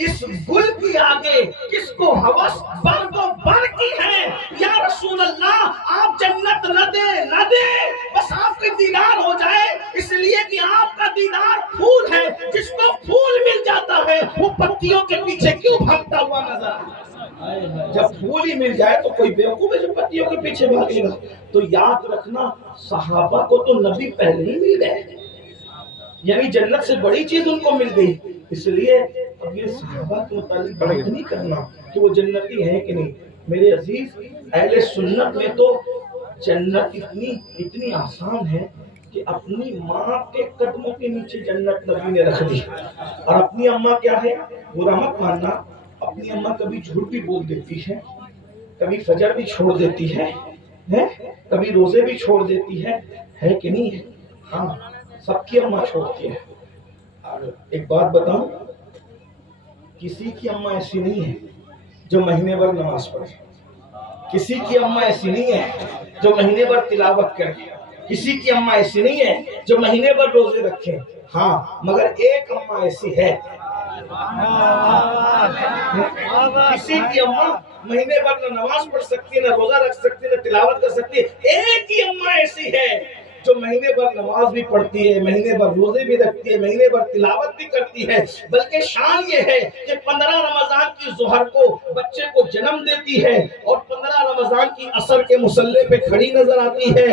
اس گل کی آگے کس کو ہوس برگ و بر کی ہے؟ یا رسول اللہ آپ جنت نہ دے بس آپ کا دیدار ہو جائے، اس لیے کہ آپ کا دیدار پھول ہے، جس کو پھول مل جاتا ہے وہ پتیوں کے پیچھے کیوں بھاگتا ہوا نظر آتا ہے؟ جب پھول ہی مل جائے تو کوئی بیوقوف ہے جو پتیوں کے پیچھے بھاگے گا؟ تو یاد رکھنا صحابہ کو تو نبی پہلے ہی مل گئے، یعنی جنت سے بڑی چیز ان کو مل گئی، اس لیے اب یہ صحابہ کے متعلق بات نہیں کرنا کہ وہ جنتی ہیں کہ نہیں۔ میرے عزیز اہل سنت میں تو جنت اتنی آسان ہے کہ اپنی ماں کے قدموں کے نیچے جنت نبی نے رکھ دی۔ اور اپنی اماں کیا ہے، برا مت ماننا، اپنی اماں کبھی جھوٹ بھی بول دیتی ہے، کبھی فجر بھی چھوڑ دیتی ہے، کبھی روزے بھی چھوڑ دیتی ہے کہ نہیں ہے؟ ہاں سب کی اماں چھوڑتی ہے۔ اور ایک بات بتاؤں، کسی کی اماں ایسی نہیں ہے جو مہینے بھر نماز پڑھے، کسی کی اماں ایسی نہیں ہے جو مہینے بھر تلاوت کرے، کسی کی اماں ایسی نہیں ہے جو مہینے بھر روزے رکھے، ہاں مگر ایک اماں ایسی ہے، کسی کی اماں مہینے بھر نہ نماز پڑھ سکتی ہے، نہ روزہ رکھ سکتی ہے، نہ تلاوت کر سکتی ہے، ایک ہی اماں ایسی ہے جو مہینے بھر نماز بھی پڑھتی ہے، مہینے بھر روزے بھی رکھتی ہے، مہینے بھر تلاوت بھی کرتی ہے، بلکہ شان یہ ہے کہ 15 رمضان کی ظہر کو بچے کو جنم دیتی ہے اور 15 رمضان کی عصر کے مصلے پہ کھڑی نظر آتی ہے۔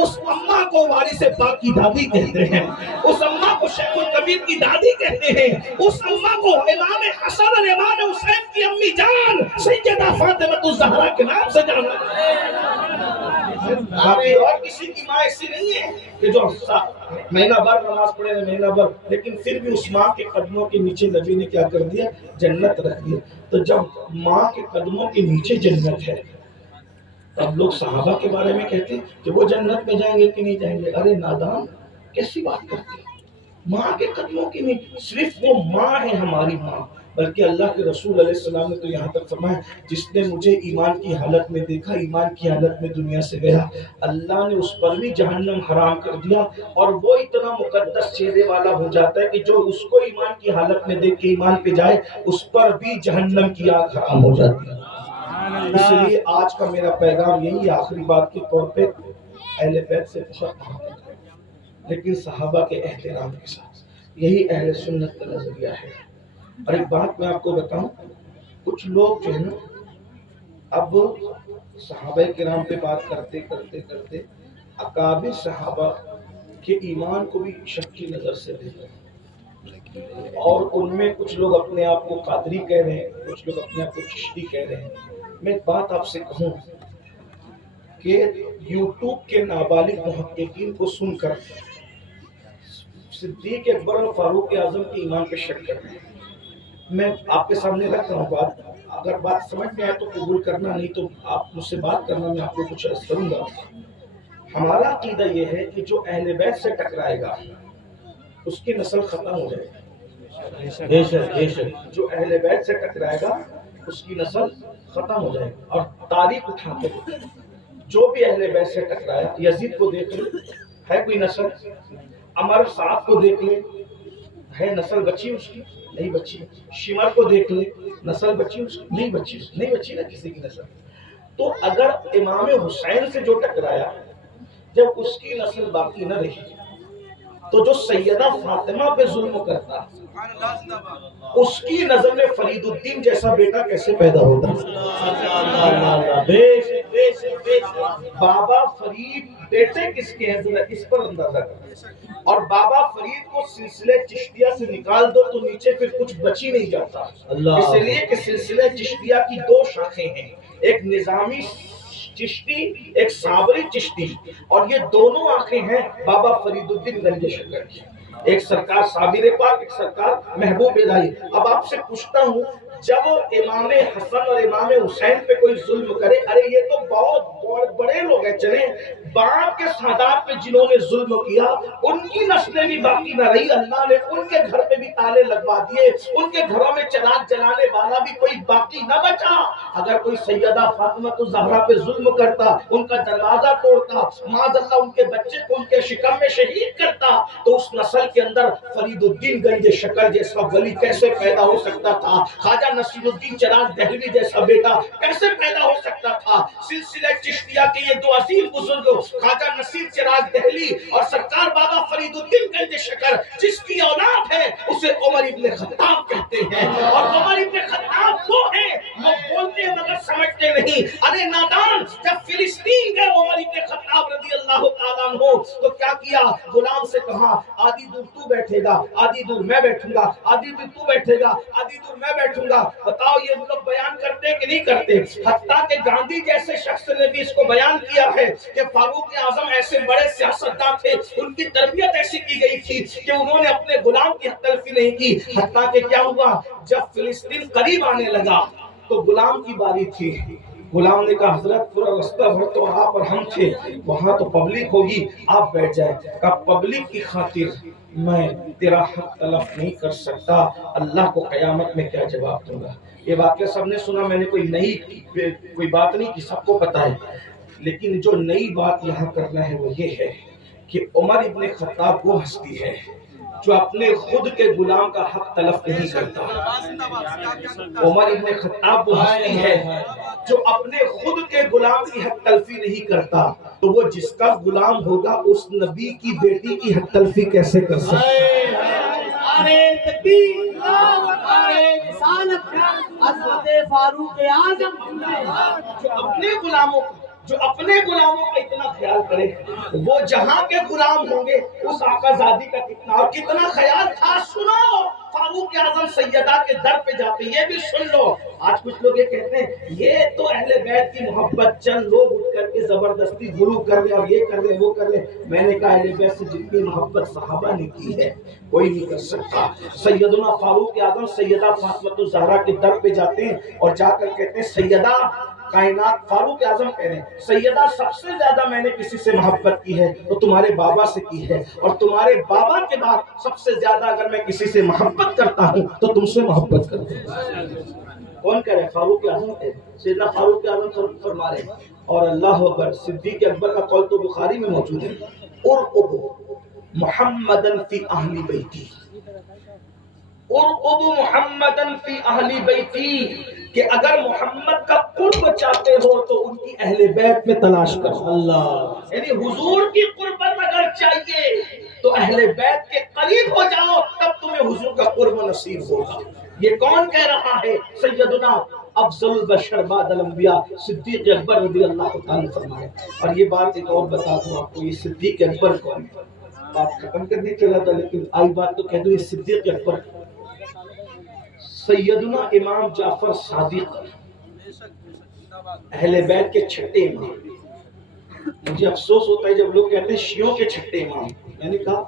اس اماں کو وارث پاک کی دادی کہتے ہیں، اس اماں کو شیخ الکبیر کی دادی کہتے ہیں، اس اماں کو امام حسن اور امام حسین کی امی جان سیدہ فاطمہ الزہرا کے نام سے جانا جاتا ہے۔ باقی اور کسی کی ماں ایسی نہیں ہے کہ جو مہینہ بھر نماز پڑھے نہ مہینہ بھر، لیکن پھر بھی اس ماں کے قدموں کے نیچے نبی نے کیا کر دیا؟ جنت رکھ دیا۔ تو جب ماں کے قدموں کے نیچے جنت ہے، اب لوگ صحابہ کے بارے میں کہتے ہیں کہ وہ جنت میں جائیں گے کہ نہیں جائیں گے۔ ارے نادان، کیسی بات کرتے ہیں؟ ماں کے قدموں کے نیچے، صرف وہ ماں ہے ہماری ماں، بلکہ اللہ کے رسول علیہ السلام نے تو یہاں تک فرمایا جس نے مجھے ایمان کی حالت میں دیکھا، ایمان کی حالت میں دنیا سے گیا، اللہ نے اس پر بھی جہنم حرام کر دیا، اور وہ اتنا مقدس چہرے والا ہو جاتا ہے کہ جو اس کو ایمان کی حالت میں دیکھ کے ایمان پہ جائے اس پر بھی جہنم کی آگ حرام ہو جاتی ہے۔ اس لیے آج کا میرا پیغام یہی آخری بات کے طور پہ اہل بیت سے بہت محبت ہے، لیکن صحابہ کے احترام کے ساتھ، یہی اہل سنت کا نظریہ ہے۔ اور ایک بات میں آپ کو بتاؤں، کچھ لوگ جو ہے نا اب صحابہ کرام پہ بات کرتے کرتے کرتے اکابر صحابہ کے ایمان کو بھی شک کی نظر سے دیکھتے ہیں، اور ان میں کچھ لوگ اپنے آپ کو قادری کہہ رہے ہیں، کچھ لوگ اپنے آپ کو چشتی کہہ رہے ہیں۔ میں ایک بات آپ سے کہوں کہ یوٹیوب کے نابالغ محققین کو سن کر صدیق اکبر اور فاروق اعظم کے ایمان پہ شک کر رہے ہیں۔ میں آپ کے سامنے رکھ رہا ہوں بات، اگر بات سمجھ میں آئے تو قبول کرنا، نہیں تو آپ مجھ سے بات کرنا، میں آپ کو کچھ عرض کروں گا۔ ہمارا عقیدہ یہ ہے کہ جو اہل بیت سے ٹکرائے گا اس کی نسل ختم ہو جائے گی، جو اہل بیت سے ٹکرائے گا اس کی نسل ختم ہو جائے گی۔ اور تاریخ اٹھا کے جو بھی اہل بیت سے ٹکرایا، یزید کو دیکھ لے، ہے کوئی نسل؟ عمر صاحب کو دیکھ لے، ہے نسل بچی اس کی؟ نہیں بچی۔ شمر کو دیکھ لے، نسل بچی اس کی؟ نہیں بچی، نہیں بچی نا کسی کی نسل۔ تو اگر امام حسین سے جو ٹکرایا، جب اس کی نسل باقی نہ رہی، تو جو سیدہ فاطمہ پہ ظلم کرتا اس کی نظر میں فرید الدین جیسا بیٹا کیسے پیدا ہوتا؟ بابا فرید بیٹے کس کے ہیں ذرا اس پر اندازہ کریں، اور بابا فرید کو سلسلہ چشتیہ سے نکال دو تو نیچے پھر کچھ بچی نہیں جاتا، اس لیے کہ سلسلہ چشتیہ کی دو شاخیں ہیں، ایک نظامی چشتی، ایک صابری چشتی، اور یہ دونوں آنکھیں ہیں بابا فرید الدین گنج شکر کی، ایک سرکار صابر پاک، ایک سرکار محبوب الہی۔ اب آپ سے پوچھتا ہوں، جب امام حسن اور امام حسین پہ کوئی ظلم کرے، ارے یہ تو بہت بڑے لوگ ہیں چلیں باپ کے سادات پہ جنہوں نے ظلم کیا ان کی نسلیں بھی باقی نہ رہی، اللہ نے ان کے گھر پہ بھی تالے لگوا دیے، ان کے گھروں میں چراغ جلانے والا بھی کوئی باقی نہ بچا۔ اگر کوئی سیدہ فاطمہ الزہرا پہ ظلم کرتا، ان کا دروازہ توڑتا، معاذ اللہ ان کے بچے کو ان کے شکم میں شہید کرتا، تو اس نسل کے اندر فرید الدین گنج شکر جیسا ولی کیسے پیدا ہو سکتا تھا؟ خواجہ نصیر الدین چراغ دہلوی جیسا بیٹا کیسے پیدا ہو سکتا تھا؟ سلسلہ چشتیہ کے یہ دو عظیم بزرگ خواجہ نصیر چراغ دہلی اور سرکار بابا فرید الدین گنج شکر، جس کی اولاد ہے اسے عمر ابن خطاب کہتے ہیں، اور عمر ابن خطاب وہ ہیں لوگ بولتے ہیں مگر سمجھتے نہیں۔ ارے نادان، جب فلسطین گئے عمر ابن خطاب رضی اللہ تعالیٰ عنہ تو کیا کیا؟ غلام سے کہا آدھی دور تو بیٹھے گا، آدھی دور میں بیٹھوں گا، آدھی دور تو بیٹھے گا، آدھی دور میں بیٹھوں گا۔ بتاؤ یہ لوگ بیان کرتے کہ نہیں کرتے؟ حتیٰ کہ گاندھی جیسے شخص نے بھی اس کو بیان کیا ہے کہ فاروق اعظم ایسے بڑے سیاستدان تھے، ان کی تربیت ایسی کی گئی تھی کہ انہوں نے اپنے غلام کی حق تلفی نہیں کی۔ حتیٰ کہ کیا ہوا، جب فلسطین قریب آنے لگا تو غلام کی باری تھی۔ غلام نے کہا حضرت پورا رستہ بھر تو آپ اور ہم تھے، وہاں تو پبلک ہوگی، آپ بیٹھ جائیں۔ کہا پبلک کی خاطر میں تیرا حق تلف نہیں کر سکتا، اللہ کو قیامت میں کیا جواب دوں گا۔ یہ واقعہ سب نے سنا، میں نے کوئی بات نہیں کی، سب کو پتا ہے۔ لیکن جو نئی بات یہاں کرنا ہے وہ یہ ہے کہ عمر ابن خطاب وہ ہستی ہے جو اپنے خود کے غلام کا حق تلف نہیں کرتا۔ عمر ابن خطاب وہ ہستی ہے جو اپنے خود کے غلام کی حق تلفی نہیں کرتا، تو وہ جس کا غلام ہوگا اس نبی کی بیٹی کی حق تلفی کیسے کر سکتا ہے؟ حضرت فاروق اعظم جو اپنے غلاموں کا اتنا خیال کرے، وہ جہاں کے غلام ہوں گے اس آقا زادی کا کتنا اور کتنا خیال تھا۔ سنو، فاروق اعظم سیدہ کے در پہ جاتے، یہ بھی سن لو۔ آج کچھ لوگ یہ کہتے ہیں یہ تو اہل بیت کی محبت، چند لوگ اٹھ کر کے زبردستی غلو کر لیں اور یہ کر لیں وہ کر لیں۔ میں نے کہا اہل بیت سے جتنی محبت صحابہ نے کی ہے کوئی نہیں کر سکتا۔ سیدنا فاروق اعظم سیدہ فاطمہ الزہرا کے در پہ جاتے ہیں اور جا کر کہتے ہیں سیدہ کائنات، فاروق اعظم کہہ رہے ہیں سیدہ سب سے زیادہ میں نے کسی سے محبت کی ہے تو تمہارے بابا سے کی ہے، اور تمہارے بابا کے بعد سب سے زیادہ اگر میں کسی سے محبت کرتا ہوں تو تم سے محبت کرتا ہوں۔ کون کہہ رہے ہیں؟ فاروق اعظم کہہ رہے ہیں۔ سیدنا فاروق اعظم فرما رہے ہیں، اور اللہ اکبر، صدیق اکبر کا قول تو بخاری میں موجود ہے، ارقبوا محمدن فی اہل بیتی، ارقبوا محمدن فی اہل بیتی، کہ اگر محمد کا قرب چاہتے ہو تو ان کی اہل بیت میں تلاش کرو۔ اللہ، یعنی حضور کی قربت اگر چاہیے تو اہل بیت کے قریب ہو جاؤ، تب تمہیں حضور کا قرب نصیب ہوگا۔ یہ کون کہہ رہا ہے؟ سیدنا افضل البشر بعد الانبیاء صدیق اکبر رضی اللہ تعالیٰ فرمائے۔ اور یہ بات ایک اور بتا دوں آپ کو، یہ صدیق اکبر کون ہے؟ بات ختم کرنے چلا تھا لیکن آئی بات تو کہہ دوں، یہ صدیق اکبر سیدنا امام جعفر صادق، اہل بیت کے چھٹے امام۔ مجھے افسوس ہوتا ہے جب لوگ کہتے ہیں شیعوں کے چھٹے امام۔ میں نے کہا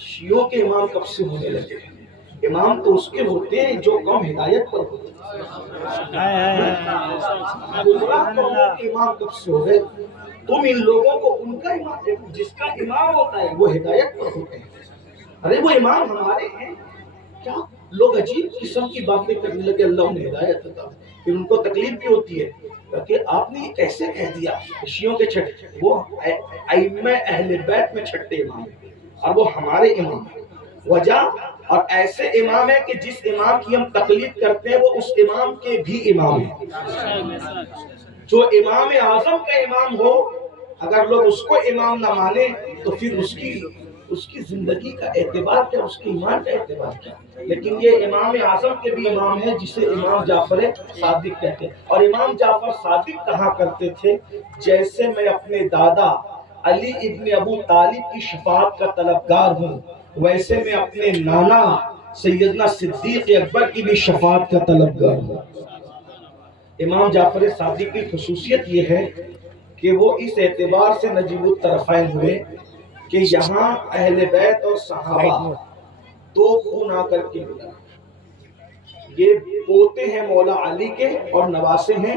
شیعوں کے امام کب سے ہونے لگے؟ امام تو اس کے ہوتے ہیں جو قوم ہدایت پر ہوتے ہیں۔ امام کب سے ہو گئے؟ تم ان لوگوں کو ان کا امام، جس کا امام ہوتا ہے وہ ہدایت پر ہوتے ہیں۔ ارے وہ امام ہمارے ہیں کیا؟ لوگ عجیب قسم کی باتیں کرنے لگے، اللہ انہیں ہدایت عطا۔ پھر ان کو تکلیف بھی ہوتی ہے کہ آپ نے یہ کیسے کہہ دیا شیعوں کے چھٹے، وہ ائمہ اہل بیت میں چھٹے امام ہیں اور وہ ہمارے امام ہیں۔ وجہ اور ایسے امام ہیں کہ جس امام کی ہم تقلید کرتے ہیں وہ اس امام کے بھی امام ہیں۔ جو امام اعظم کا امام ہو اگر لوگ اس کو امام نہ مانے تو پھر اس کی زندگی کا اعتبار کیا، اس کے ایمان کا اعتبار کیا؟ لیکن یہ امام اعظم کے بھی امام ہے جسے امام جعفر صادق کہتے ہیں۔ اور امام جعفر صادق کہا کرتے تھے جیسے میں اپنے دادا علی ابن ابو طالب کی شفاعت کا طلبگار ہوں ویسے میں اپنے نانا سیدنا صدیق اکبر کی بھی شفاعت کا طلبگار ہوں۔ امام جعفر صادق کی خصوصیت یہ ہے کہ وہ اس اعتبار سے نجیب الطرفین ہوئے کہ یہاں اہل بیت اور صحابہ دو خون آ کر کے ملا۔ یہ پوتے ہیں مولا علی کے اور نواسے ہیں